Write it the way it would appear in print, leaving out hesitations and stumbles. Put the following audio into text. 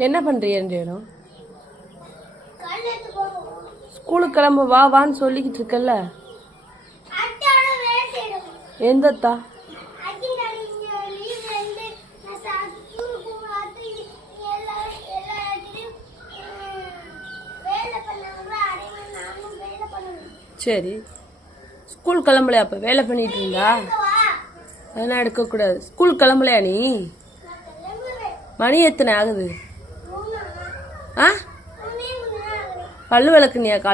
என்ன பண்றியோ? ஸ்கூலுக்கு கிளம்ப வா வான்னு சொல்லிக்கிட்டு இருக்கல. எந்தத்தா? சரி, ஸ்கூல் கிளம்பலையா? அப்ப வேலை பண்ணிட்டு இருந்தா அதெல்லாம் எடுக்கக்கூடாது. ஸ்கூல் கிளம்பலையா நீ? மணி எத்தனை ஆகுது? ஆ, பல்லு விளக்குனியா காலையில?